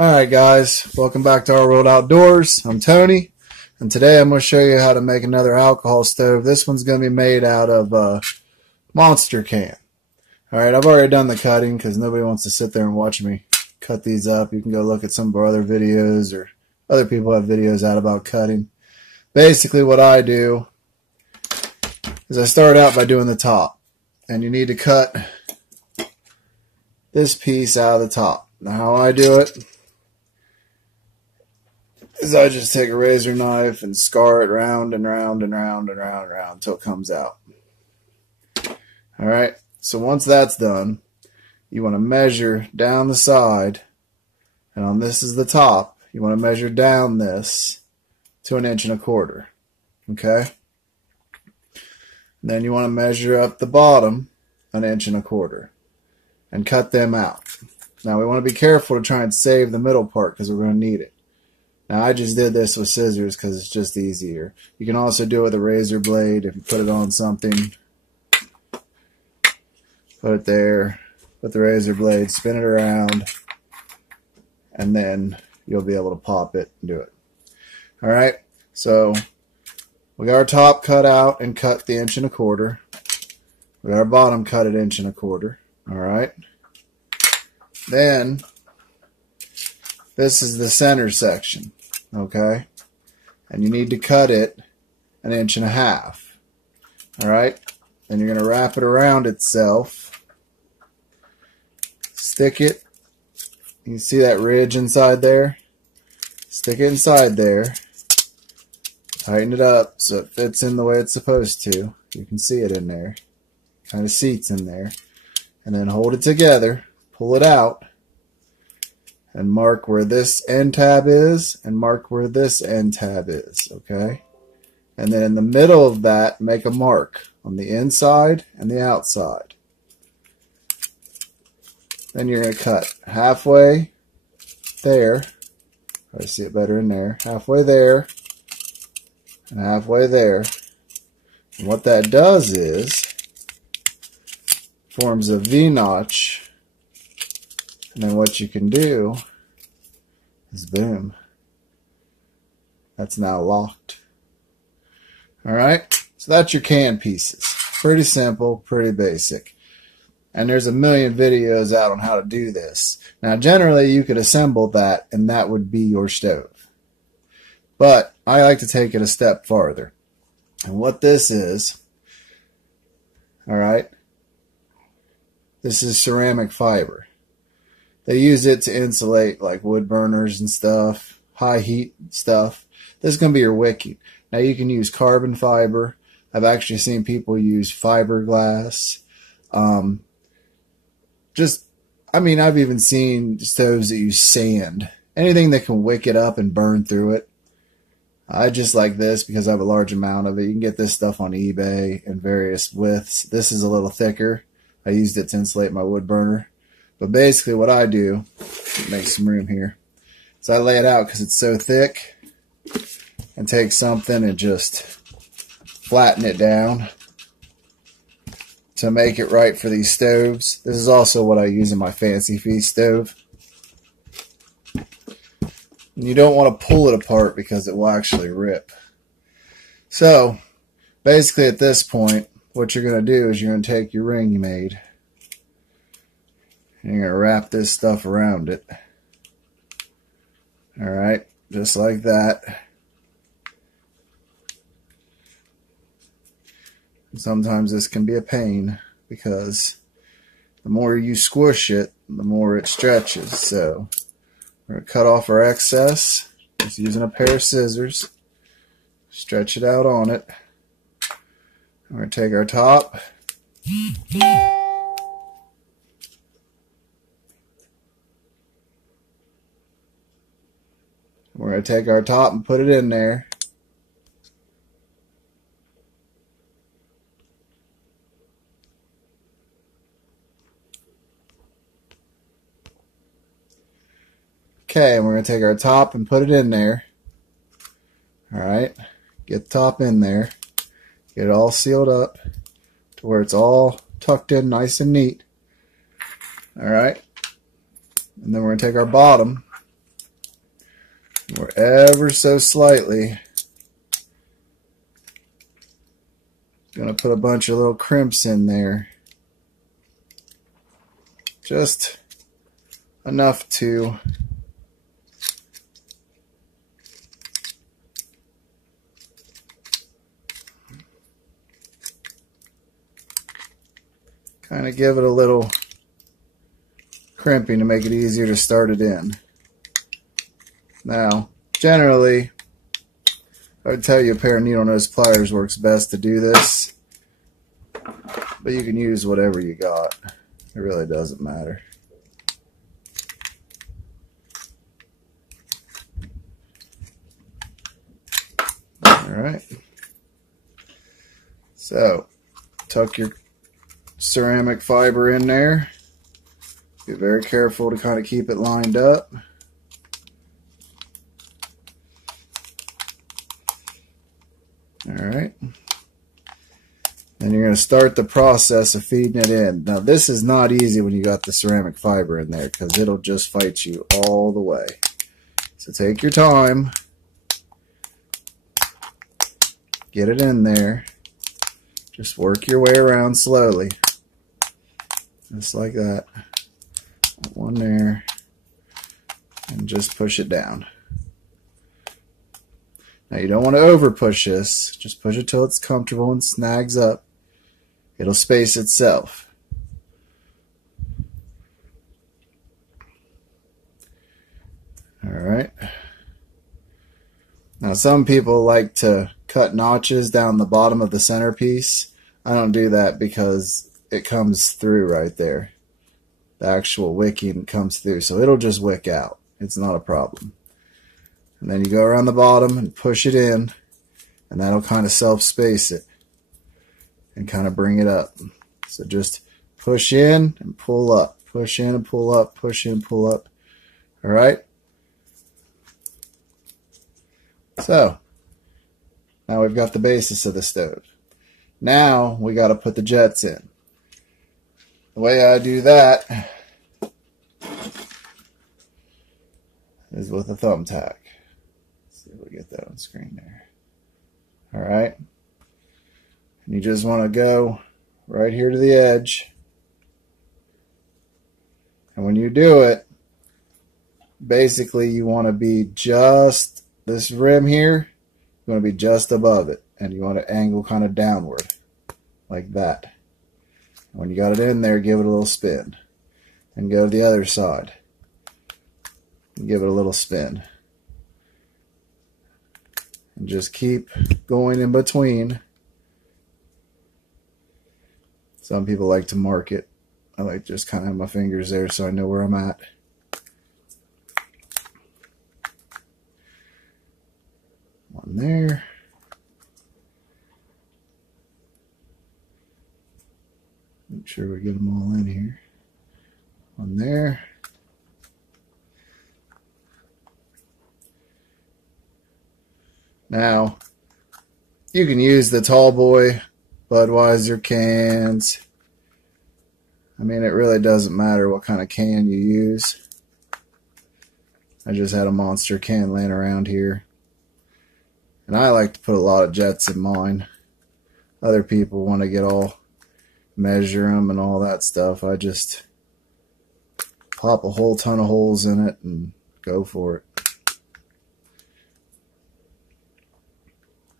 Alright guys, welcome back to Our World Outdoors. I'm Tony, and today I'm going to show you how to make another alcohol stove. This one's going to be made out of monster can. Alright, I've already done the cutting because nobody wants to sit there and watch me cut these up. You can go look at some of our other videos, or other people have videos out about cutting. Basically what I do is I start out by doing the top, and you need to cut this piece out of the top. Now how I do it is I just take a razor knife and scar it round and round and round and round and round until it comes out. Alright, so once that's done, you want to measure down the side, and on this is the top, you want to measure down this to 1 1/4 inches. Okay? And then you want to measure up the bottom 1 1/4 inches and cut them out. Now we want to be careful to try and save the middle part because we're going to need it. Now I just did this with scissors because it's just easier. You can also do it with a razor blade if you put it on something. Put it there, put the razor blade, spin it around, and then you'll be able to pop it and do it. Alright, so we got our top cut out and cut the 1 1/4 inches. We got our bottom cut at 1 1/4 inches. Alright. Then this is the center section. Okay, and you need to cut it 1.5 inches. Alright, then you're going to wrap it around itself, stick it, you can see that ridge inside there, stick it inside there, tighten it up so it fits in the way it's supposed to. You can see it in there, kind of seats in there, and then hold it together, pull it out, and mark where this end tab is and mark where this end tab is, okay? And then in the middle of that, make a mark on the inside and the outside. Then you're going to cut halfway there. I see it better in there. Halfway there and halfway there. And what that does is forms a V-notch. And then what you can do is boom. That's now locked. Alright, so that's your can pieces. Pretty simple, pretty basic. And there's a million videos out on how to do this. Now generally you could assemble that and that would be your stove. But I like to take it a step farther. And what this is, alright, this is ceramic fiber. They use it to insulate like wood burners and stuff, high heat stuff. This is going to be your wicking. Now you can use carbon fiber. I've actually seen people use fiberglass. I've even seen stoves that use sand. Anything that can wick it up and burn through it. I just like this because I have a large amount of it. You can get this stuff on eBay in various widths. This is a little thicker. I used it to insulate my wood burner. But basically what I do, make some room here, is I lay it out because it's so thick, and take something and just flatten it down to make it right for these stoves. This is also what I use in my Fancy Feast stove. And you don't want to pull it apart because it will actually rip. So basically at this point, what you're going to do is you're going to take your ring you made, and you're going to wrap this stuff around it. Alright, just like that. And sometimes this can be a pain because the more you squish it, the more it stretches. So we're going to cut off our excess just using a pair of scissors. Stretch it out on it. We're going to take our top. We're going to take our top and put it in there. Okay, and we're going to take our top and put it in there. Alright, get the top in there. Get it all sealed up to where it's all tucked in nice and neat. Alright, and then we're going to take our bottom We're ever so slightly going to put a bunch of little crimps in there. Just enough to kind of give it a little crimping to make it easier to start it in. Now, generally, I would tell you a pair of needle nose pliers works best to do this, but you can use whatever you got. It really doesn't matter. Alright. So, tuck your ceramic fiber in there. Be very careful to kind of keep it lined up. Alright. Then you're going to start the process of feeding it in. Now this is not easy when you got the ceramic fiber in there because it'll just fight you all the way. So take your time. Get it in there. Just work your way around slowly. Just like that. One there. And just push it down. Now you don't want to over push this. Just push it till it's comfortable and snags up. It'll space itself. Alright. Now some people like to cut notches down the bottom of the centerpiece. I don't do that because it comes through right there. The actual wicking comes through, so it'll just wick out. It's not a problem. And then you go around the bottom and push it in, and that'll kind of self-space it and kind of bring it up. So just push in and pull up, push in and pull up, push in and pull up. All right? So now we've got the basis of the stove. Now we got to put the jets in. The way I do that is with a thumbtack. Let's see if we get that on screen there. All right. And you just want to go right here to the edge. And when you do it, basically you want to be just this rim here, you want to be just above it. And you want to angle kind of downward like that. When you got it in there, give it a little spin. And go to the other side. And give it a little spin. And just keep going in between. Some people like to mark it. I like to just kind of have my fingers there so I know where I'm at. One there. Make sure we get them all in here. One there. Now, you can use the tall boy Budweiser cans. I mean, it really doesn't matter what kind of can you use. I just had a monster can laying around here. And I like to put a lot of jets in mine. Other people want to get all measure them and all that stuff. I just pop a whole ton of holes in it and go for it.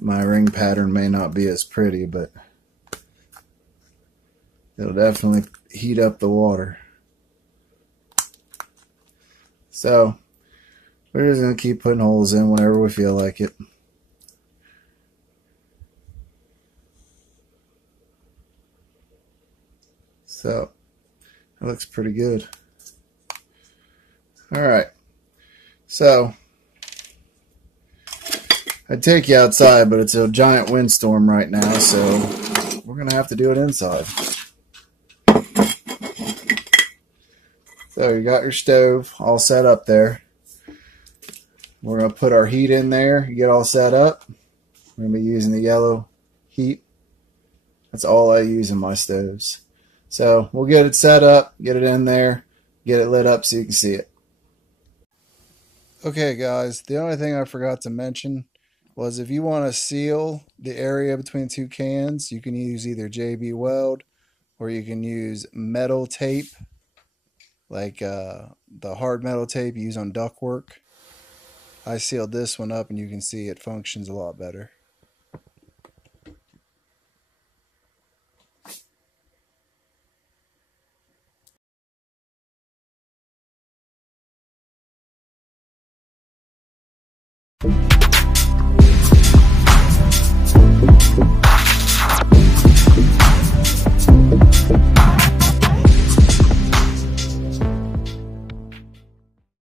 My ring pattern may not be as pretty, but it'll definitely heat up the water. So we're just going to keep putting holes in whenever we feel like it. So that looks pretty good. Alright, so I'd take you outside, but it's a giant windstorm right now, so we're going to have to do it inside. So you got your stove all set up there. We're going to put our heat in there, get all set up. We're going to be using the yellow heat. That's all I use in my stoves. So we'll get it set up, get it in there, get it lit up so you can see it. Okay, guys, the only thing I forgot to mention was if you want to seal the area between two cans, you can use either JB Weld or you can use metal tape, like the hard metal tape you use on ductwork. I sealed this one up and you can see it functions a lot better.